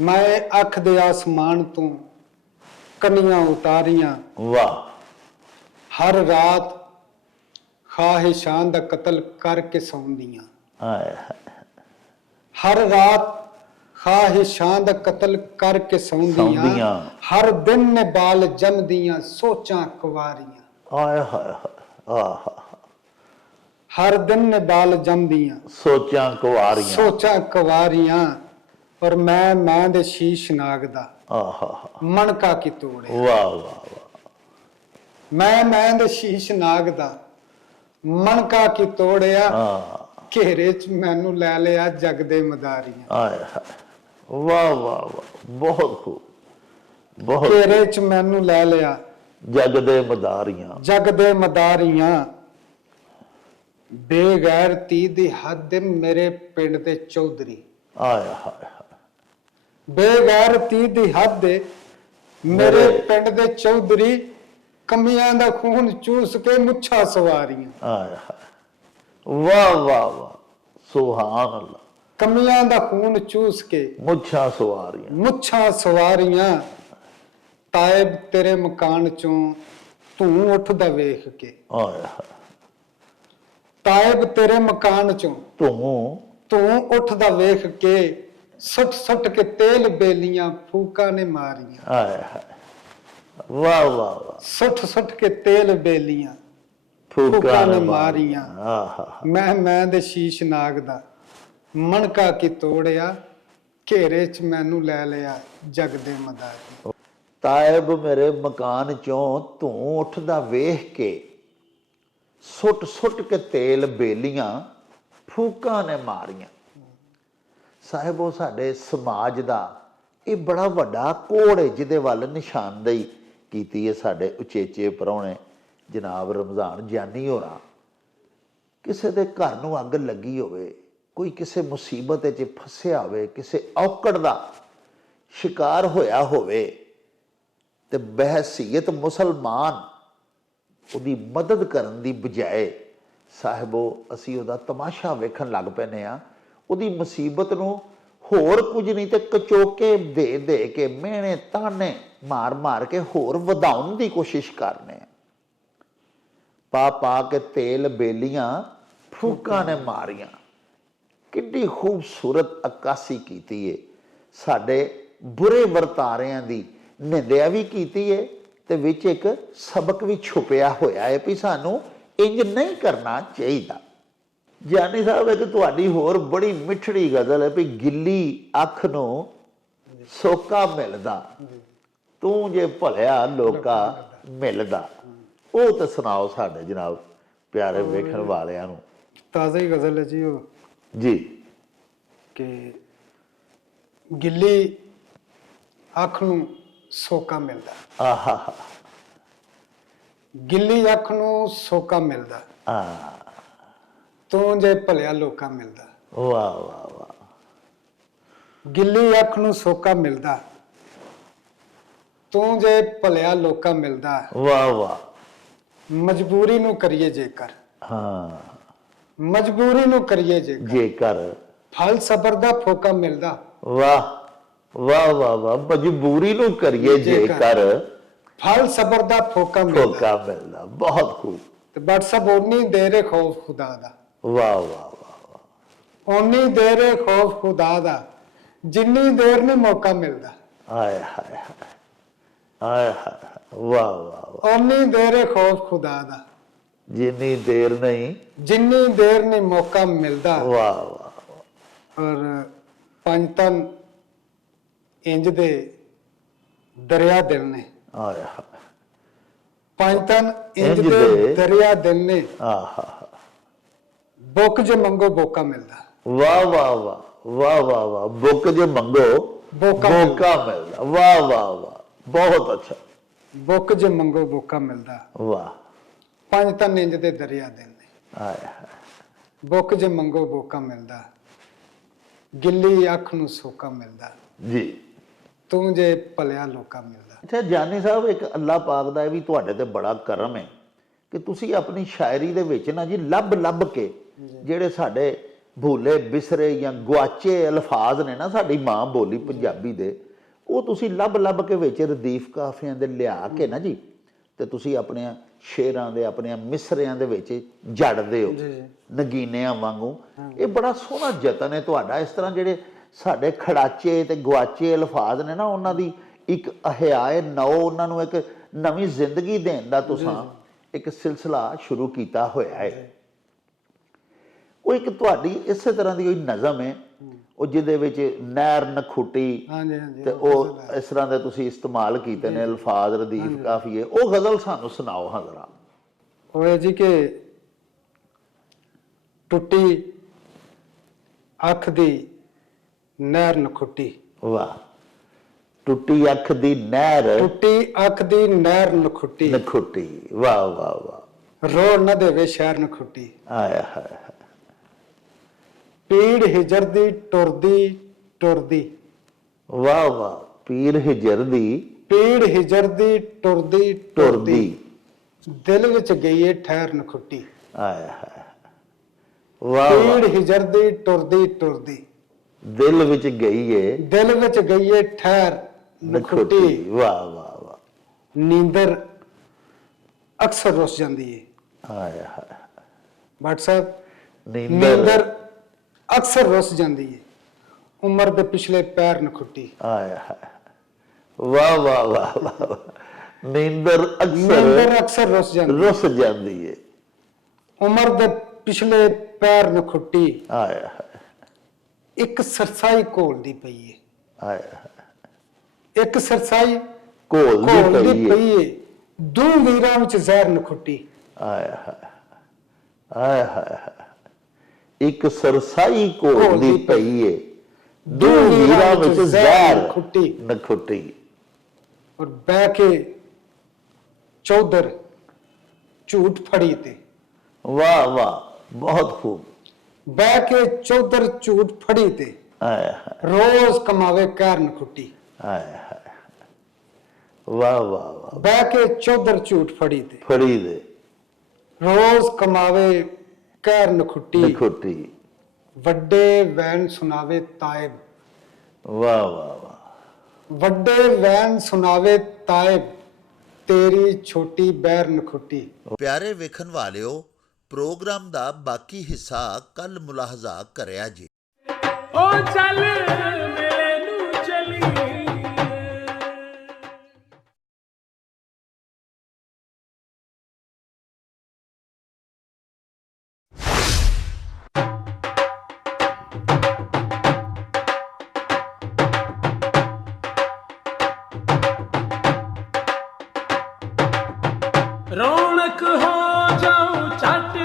ਮੈਂ ਅੱਖ ਦੇ ਆਸਮਾਨ ਤੋਂ ਕਣੀਆਂ ਉਤਾਰੀਆਂ, ਵਾਹ ਹਰ ਰਾਤ ਖਾਹਿਸ਼ਾਂ ਦਾ ਕਤਲ ਕਰਕੇ ਸੌਂਦੀਆਂ, ਆਏ ਹਾਏ ਹਰ ਰਾਤ ਖਾਹਿਸ਼ਾਂ ਦਾ ਕਤਲ ਕਰਕੇ ਸੌਂਦੀਆਂ, ਸੌਂਦੀਆਂ। ਹਰ ਦਿਨ ਨੇ ਬਾਲ ਜੰਮਦੀਆਂ ਸੋਚਾਂ ਕੁਵਾਰੀਆਂ, ਆਏ ਹਾਏ ਆਹ ਹਰ ਦਿਨ ਨੇ ਬਾਲ ਜੰਮਦੀਆਂ ਸੋਚਾਂ ਕੁਵਾਰੀਆਂ। ਸੋਚਾਂ ਕੁਵਾਰੀਆਂ, ਪਰ ਮੈਂ ਦੇ ਸ਼ੀਸ਼ ਨਾਗ ਦਾ ਆਹ ਮਣਕਾ ਕੀ ਤੋੜਿਆ, ਵਾਹ ਵਾਹ ਵਾਹ ਮੈਂ ਦੇ ਸ਼ੀਸ਼ ਨਾਗ ਦਾ ਮਣਕਾ ਕੀ ਤੋੜਿਆ, ਹਾਂ ਘੇਰੇ 'ਚ ਮੈਨੂੰ ਲੈ ਲਿਆ ਜਗ ਦੇ ਮਦਾਰੀਆਂ, ਆਏ ਹਾਏ ਵਾਹ ਵਾਹ ਵਾਹ ਬਹੁਤ ਖੂਬ ਬਹੁਤ ਘੇਰੇ 'ਚ ਮੈਨੂੰ ਲੈ ਲਿਆ ਜਗ ਦੇ ਮਦਾਰੀਆਂ। ਜਗ ਦੇ ਮਦਾਰੀਆਂ, ਬੇਗੈਰਤੀ ਦੀ ਹੱਦ ਮੇਰੇ ਪਿੰਡ ਦੇ ਚੌਧਰੀ, ਆਏ ਹਾਏ ਬੇਗੈਰਤੀ ਦੀ ਹੱਦ ਮੇਰੇ ਪਿੰਡ ਦੇ ਚੌਧਰੀ, ਕਮੀਆਂ ਦਾ ਖੂਨ ਚੂਸ ਕੇ ਮੁੱਛਾਂ ਸਵਾਰੀਆਂ, ਆਏ ਹਾਏ ਵਾਹ ਵਾਹ ਵਾਹ ਸੁਭਾਨ ਅੱਲਾ ਕਮੀਆਂ ਦਾ ਖੂਨ ਚੂਸ ਕੇ ਮੁੱਛਾਂ ਸਵਾਰੀਆਂ। ਮੁੱਛਾਂ ਸਵਾਰੀਆਂ, ਤਾਇਬ ਤੇਰੇ ਮਕਾਨ ਚੋਂ ਤੂੰ ਉੱਠਦਾ ਵੇਖ ਕੇ, ਆਏ ਹਾਏ ਤਾਇਬ ਤੇਰੇ ਮਕਾਨ ਚੋਂ ਤੂੰ ਉੱਠਦਾ ਵੇਖ ਕੇ, ਸੁੱਟ ਸੁੱਟ ਕੇ ਤੇਲ ਬੇਲੀਆਂ ਫੂਕਾਂ ਨੇ ਮਾਰੀਆਂ, ਆਏ ਹਾਏ ਵਾਹ ਵਾਹ ਵਾਹ ਸੁੱਟ ਸੁੱਟ ਕੇ ਤੇਲ ਬੇਲੀਆਂ ਫੂਕਾਂ ਨੇ ਮਾਰੀਆਂ, ਆਹ ਮੈਂ ਦੇ ਸ਼ੀਸ਼ ਨਾਗ ਦਾ ਮਣਕਾ ਕੀ ਤੋੜਿਆ, ਘੇਰੇ 'ਚ ਮੈਨੂੰ ਲੈ ਲਿਆ ਜਗ ਦੇ ਮਦਾਰੀ। ਤਾਇਬ ਮੇਰੇ ਮਕਾਨ ਚੋਂ ਤੂੰ ਉੱਠਦਾ ਵੇਖ ਕੇ, ਸੁੱਟ ਸੁੱਟ ਕੇ ਤੇਲ ਬੇਲੀਆਂ ਫੂਕਾਂ ਨੇ ਮਾਰੀਆਂ। ਸਾਹਿਬੋ ਸਾਡੇ ਸਮਾਜ ਦਾ ਇਹ ਬੜਾ ਵੱਡਾ ਕੋੜ ਹੈ ਜਿਹਦੇ ਵੱਲ ਨਿਸ਼ਾਨਦੇਹੀ ਕੀਤੀ ਹੈ ਸਾਡੇ ਉਚੇਚੇ ਪ੍ਰਾਹੁਣੇ ਜਨਾਬ ਰਮਜ਼ਾਨ ਜਾਨੀ ਹੋਰਾਂ ਕਿਸੇ ਦੇ ਘਰ ਨੂੰ ਅੱਗ ਲੱਗੀ ਹੋਵੇ, ਕੋਈ ਕਿਸੇ ਮੁਸੀਬਤ 'ਚ ਫਸਿਆ ਹੋਵੇ, ਕਿਸੇ ਔਕੜ ਦਾ ਸ਼ਿਕਾਰ ਹੋਇਆ ਹੋਵੇ, ਤੇ ਬਹਿਸੀਅਤ ਮੁਸਲਮਾਨ ਉਹਦੀ ਮਦਦ ਕਰਨ ਦੀ ਬਜਾਏ ਸਾਹਿਬੋ ਅਸੀਂ ਉਹਦਾ ਤਮਾਸ਼ਾ ਵੇਖਣ ਲੱਗ ਪੈਂਦੇ ਹਾਂ। ਉਹਦੀ ਮੁਸੀਬਤ ਨੂੰ ਹੋਰ ਕੁਝ ਨਹੀਂ ਤੇ ਕਚੋਕੇ ਦੇ ਦੇ ਕੇ, ਮਿਹਣੇ ਤਾਨੇ ਮਾਰ ਮਾਰ ਕੇ ਹੋਰ ਵਧਾਉਣ ਦੀ ਕੋਸ਼ਿਸ਼ ਕਰਨੇ ਆ। ਪਾ ਪਾ ਕੇ ਤੇਲ ਬੇਲੀਆਂ ਫੂਕਾਂ ਨੇ ਮਾਰੀਆਂ। ਕਿੰਨੀ ਖੂਬਸੂਰਤ ਅਕਾਸੀ ਕੀਤੀ ਏ, ਸਾਡੇ ਬੁਰੇ ਵਰਤਾਰਿਆਂ ਦੀ ਨਿੰਦਿਆ ਵੀ ਕੀਤੀ ਏ ਤੇ ਵਿੱਚ ਇੱਕ ਸਬਕ ਵੀ ਛੁਪਿਆ ਹੋਇਆ ਹੈ ਵੀ ਸਾਨੂੰ ਇੰਜ ਨਹੀਂ ਕਰਨਾ ਚਾਹੀਦਾ। ਜਾਨੀ ਸਾਹਿਬ, ਇੱਕ ਤੁਹਾਡੀ ਹੋਰ ਬੜੀ ਮਿੱਠੜੀ ਗਜ਼ਲ ਹੈ ਵੀ ਗਿੱਲੀ ਅੱਖ ਨੂੰ ਸੋਕਾ ਮਿਲਦਾ, ਤੂੰ ਜੇ ਭਲਿਆ ਲੋਕਾ ਮਿਲਦਾ। ਉਹ ਤਾਂ ਸੁਣਾਓ ਸਾਡੇ ਜਨਾਬ ਪਿਆਰੇ ਵੇਖਣ ਵਾਲਿਆਂ ਨੂੰ। ਤਾਜ਼ਾ ਹੀ ਗਜ਼ਲ ਹੈ ਜੀ ਉਹ ਜੀ ਕਿ ਗਿੱਲੀ ਅੱਖ ਨੂੰ ਸੋਕਾ ਮਿਲਦਾ, ਆਹਾ, ਗਿੱਲੀ ਅੱਖ ਨੂੰ ਸੋਕਾ ਮਿਲਦਾ, ਆ ਤੂੰ ਜੇ ਭਲਿਆ ਲੋਕਾ ਮਿਲਦਾ। ਵਾਹ ਵਾਹ ਵਾਹ, ਗਿੱਲੀ ਅੱਖ ਨੂੰ ਸੋਕਾ ਮਿਲਦਾ, ਤੂੰ ਜੇ ਭਲਿਆ ਲੋਕਾ ਮਿਲਦਾ। ਵਾਹ ਵਾਹ, ਮਜਬੂਰੀ ਨੂੰ ਕਰੀਏ ਜੇਕਰ, ਹਾਂ ਮਜਬੂਰੀ ਨੂੰ ਕਰੀਏ ਜੇਕਰ, ਜੇਕਰ ਫਲ ਸਬਰ ਦਾ ਫੋਕਾ ਮਿਲਦਾ। ਵਾਹ ਵਾਹ ਵਾਹ ਵਾਹ, ਮਜਬੂਰੀ ਨੂੰ ਕਰੀਏ ਜੇਕਰ ਫਲ ਸਬਰ ਦਾ ਫੋਕਾ ਮਿਲਦਾ। ਫੋਕਾ ਮਿਲਦਾ। ਬਹੁਤ ਖੂਬ। ਤੇ WhatsApp ਉਨੀ ਦੇਰੇ ਖੌਫ ਖੁਦਾ ਦਾ, ਵਾਹ ਵਾਹ ਵਾਹ, ਉਨੀ ਦੇਰੇ ਖੌਫ ਖੁਦਾ ਦਾ, ਜਿੰਨੀ ਦੇਰ ਨੂੰ ਮੌਕਾ ਮਿਲਦਾ। ਆਏ ਹਾਏ ਹਾਏ, ਆਏ ਹਾਏ, ਵਾਹ ਵਾਹ ਵਾਹ, ਉਨੀ ਦੇਰੇ ਖੌਫ ਖੁਦਾ ਦਾ, ਜਿੰਨੀ ਦੇਰ ਨਹੀਂ, ਜਿੰਨੀ ਦੇਰ ਨਹੀਂ ਮੌਕਾ ਮਿਲਦਾ। ਵਾਹ ਵਾਹ, ਔਰ ਪੰਜ ਤਨ ਇੰਜ ਦੇ ਦਰਿਆ ਦਿਲ ਨੇ, ਆਏ ਹਾਏ, ਪੰਜ ਤਨ ਇੰਜ ਇੰਜ ਦੇ ਦੇ ਦਰਿਆ ਦਿਲ ਨੇ, ਆਹਾ, ਬੁੱਕ ਜੇ ਮੰਗੋ ਬੋਕਾ ਮਿਲਦਾ। ਵਾਹ ਵਾਹ ਵਾਹ, ਵਾਹ ਵਾਹ ਵਾਹ, ਬੁੱਕ ਜੇ ਮੰਗੋ ਬੋਕਾ ਮਿਲਦਾ। ਵਾਹ ਵਾਹ ਵਾਹ, ਬਹੁਤ ਅੱਛਾ। ਬੁੱਕ ਜੇ ਮੰਗੋ ਬੋਕਾ ਮਿਲਦਾ, ਵਾਹ, ਪੰਜ ਤਨ ਇੰਜ ਦੇ ਦਰਿਆ ਦਿਲ ਨੇ, ਆਏ ਹਾਏ, ਬੁੱਕ ਜੇ ਮੰਗੋ ਬੋਕਾ ਮਿਲਦਾ, ਗਿੱਲੀ ਅੱਖ ਨੂੰ ਸੋਕਾ ਮਿਲਦਾ, ਜੀ। ਤੂੰ ਜੇ ਭਲਿਆ ਲੋਕਾ ਮਿਲਦਾ। ਅੱਛਾ ਜਾਨੀ ਸਾਹਿਬ, ਇੱਕ ਅੱਲਾਹ ਪਾਕ ਦਾ ਵੀ ਤੁਹਾਡੇ ਤੇ ਬੜਾ ਕਰਮ ਹੈ ਕਿ ਤੁਸੀਂ ਆਪਣੀ ਸ਼ਾਇਰੀ ਦੇ ਵਿੱਚ ਨਾ ਜੀ ਲੱਭ ਲੱਭ ਕੇ ਜਿਹੜੇ ਸਾਡੇ ਭੂਲੇ ਬਿਸਰੇ ਜਾਂ ਗੁਆਚੇ ਅਲਫਾਜ਼ ਨੇ ਨਾ ਸਾਡੀ ਮਾਂ ਬੋਲੀ ਪੰਜਾਬੀ ਦੇ, ਉਹ ਤੁਸੀਂ ਲੱਭ ਲੱਭ ਕੇ ਵਿੱਚ ਰਦੀਫ ਕਾਫੀਆਂ ਦੇ ਲਿਆ ਕੇ ਨਾ ਜੀ, ਤੇ ਤੁਸੀਂ ਆਪਣੇ ਸ਼ੇਰਾਂ ਦੇ, ਆਪਣੇ ਮਿਸਰਿਆਂ ਦੇ ਵਿੱਚ ਜੜਦੇ ਹੋ ਨਗੀਨਿਆਂ ਵਾਂਗੂ। ਇਹ ਬੜਾ ਸੋਹਣਾ ਯਤਨ ਹੈ ਤੁਹਾਡਾ। ਇਸ ਤਰ੍ਹਾਂ ਜਿਹੜੇ ਸਾਡੇ ਖੜਾਚੇ ਤੇ ਗੁਆਚੇ ਅਲਫਾਜ਼ ਨੇ ਨਾ, ਉਹਨਾਂ ਦੀ ਇੱਕ ਅਹਿਆਏ ਨਓ, ਉਹਨਾਂ ਨੂੰ ਇੱਕ ਨਵੀਂ ਜ਼ਿੰਦਗੀ ਦੇਣ ਦਾ ਤੁਸੀਂ ਇੱਕ ਸਿਲਸਿਲਾ ਸ਼ੁਰੂ ਕੀਤਾ ਹੋਇਆ ਹੈ। ਉਹ ਇੱਕ ਤੁਹਾਡੀ ਇਸੇ ਤਰ੍ਹਾਂ ਦੀ ਕੋਈ ਨਜ਼ਮ ਹੈ, ਉਹ ਜਿਹਦੇ ਵਿੱਚ ਨਹਿਰ ਨਖੁੱਟੀ ਤੇ ਉਹ ਇਸ ਤਰ੍ਹਾਂ ਦੇ ਤੁਸੀਂ ਇਸਤੇਮਾਲ ਕੀਤੇ ਨੇ ਅਲਫਾਜ਼ ਰਦੀਫ ਕਾਫੀਏ। ਉਹ ਗਜ਼ਲ ਸਾਨੂੰ ਸੁਣਾਓ ਹਾਂ ਜ਼ਰਾ। ਉਹ ਹੈ ਜੀ ਕਿ ਟੁੱਟੀ ਅੱਖ ਦੀ ਨਹਿਰ ਨਖੁੱਟੀ। ਵਾਹ, ਟੁੱਟੀ ਅੱਖ ਦੀ ਨਹਿਰ, ਟੁੱਟੀ ਅੱਖ ਦੀ ਨਹਿਰ ਨਖੁੱਟੀ, ਨਖੁੱਟੀ। ਵਾਹ ਵਾਹ ਵਾਹ, ਰੋੜ ਨਾ ਦੇਵੇ ਸ਼ਹਿਰ ਨਖੁੱਟੀ। ਆਇਆ ਹਾਏ, ਪੀੜ ਹਿਜਰ ਦੀ ਟੁਰਦੀ ਟੁਰਦੀ। ਵਾਹ ਵਾਹ, ਪੀਰ ਹਿਜਰ ਦੀ, ਪੀੜ ਹਿਜਰ ਦੀ ਟੁਰਦੀ ਟੁਰਦੀ, ਦਿਲ ਵਿੱਚ ਗਈ ਏ ਠਹਿਰ ਨਖੁੱਟੀ। ਆਇਆ ਹਾਏ, ਵਾਹ ਵਾਹ, ਪੀੜ ਹਿਜਰ ਦੀ ਟੁਰਦੀ ਟੁਰਦੀ, ਦਿਲ ਵਿੱਚ ਗਈ ਏ, ਦਿਲ ਵਿੱਚ ਗਈ ਏ ਠਹਿਰ ਨਖੁੱਟੀ। ਵਾਹ ਵਾਹ ਵਾਹ, ਨੀਂਦਰ ਅਕਸਰ ਰੁੱਸ ਜਾਂਦੀ ਏ। ਆਇਆ ਹਾਏ, WhatsApp ਨੀਂਦਰ, ਨੀਂਦਰ ਅਕਸਰ ਰੁੱਸ ਜਾਂਦੀ ਏ, ਉਮਰ ਦੇ ਪਿਛਲੇ ਪੈਰ ਨਖੁੱਟੀ। ਆਇਆ ਹਾਏ, ਵਾਹ ਵਾਹ ਵਾਹ ਵਾਹ, ਨੀਂਦਰ ਅਕਸਰ ਰੁੱਸ ਜਾਂਦੀ, ਰੁੱਸ ਜਾਂਦੀ ਏ, ਉਮਰ ਦੇ ਪਿਛਲੇ ਪੈਰ ਨਖੁੱਟੀ। ਆਇਆ ਹਾਏ, ਇੱਕ ਸਰਸਾਈ ਘੋਲਦੀ ਪਈ ਏ, ਆਇਆ ਹਾਏ, ਇੱਕ ਸਰਸਾਈ ਘੋਲਦੀ ਘੋਲਦੀ ਪਈ ਪਈ ਏ, ਏ, ਦੋ ਵੀਰਾਂ ਵਿੱਚ ਜ਼ਹਿਰ ਨਖੁੱਟੀ। ਆਇਆ ਹਾਏ, ਆਇਆ ਹਾਏ, ਇੱਕ ਸਰਸਾਈ ਘੋਲਦੀ ਪਈ ਏ, ਦੋ ਵੀਰਾਂ ਵਿੱਚ ਜ਼ਹਿਰ ਨਖੁੱਟੀ। ਔਰ ਬਹਿ ਕੇ ਚੌਧਰ ਝੂਠ ਫੜੀ ਤੇ। ਵਾਹ ਵਾਹ, ਬਹੁਤ ਖੂਬ। ਬਹਿ ਕੇ ਚੌਧਰ ਝੂਠ ਫੜੀ ਤੇ, ਆਏ ਹਾਏ ਰੋਜ਼ ਕਮਾਵੇ ਕਹਿਰਨ ਖੁੱਟੀ। ਆਏ ਹਾਏ, ਵਾਹ ਵਾਹ ਵਾਹ, ਬਹਿ ਕੇ ਚੌਧਰ ਝੂਠ ਫੜੀ ਤੇ, ਫੜੀ ਦੇ ਰੋਜ਼ ਕਮਾਵੇ ਕਹਿਰਨ ਖੁੱਟੀ। ਖੋਟੀ। ਵੱਡੇ ਵੈਨ ਸੁਣਾਵੇ ਤਾਇਬ, ਵਾਹ ਵਾਹ ਵਾਹ, ਵੱਡੇ ਵੈਨ ਸੁਣਾਵੇ ਤਾਇਬ, ਤੇਰੀ ਛੋਟੀ ਬਹਿਰਨ ਖੁੱਟੀ। ਪਿਆਰੇ ਵੇਖਣ ਵਾਲਿਓ, ਪ੍ਰੋਗਰਾਮ ਦਾ ਬਾਕੀ ਹਿੱਸਾ ਕੱਲ ਮੁਲਾਹਜ਼ਾ ਕਰਿਆ ਜੀ। ਓ ਚੱਲ ਮੇਲੇ ਨੂੰ ਚਲੀਏ। ਰੌਣਕ ਹੋ ਜਾਊ ਛੱਟ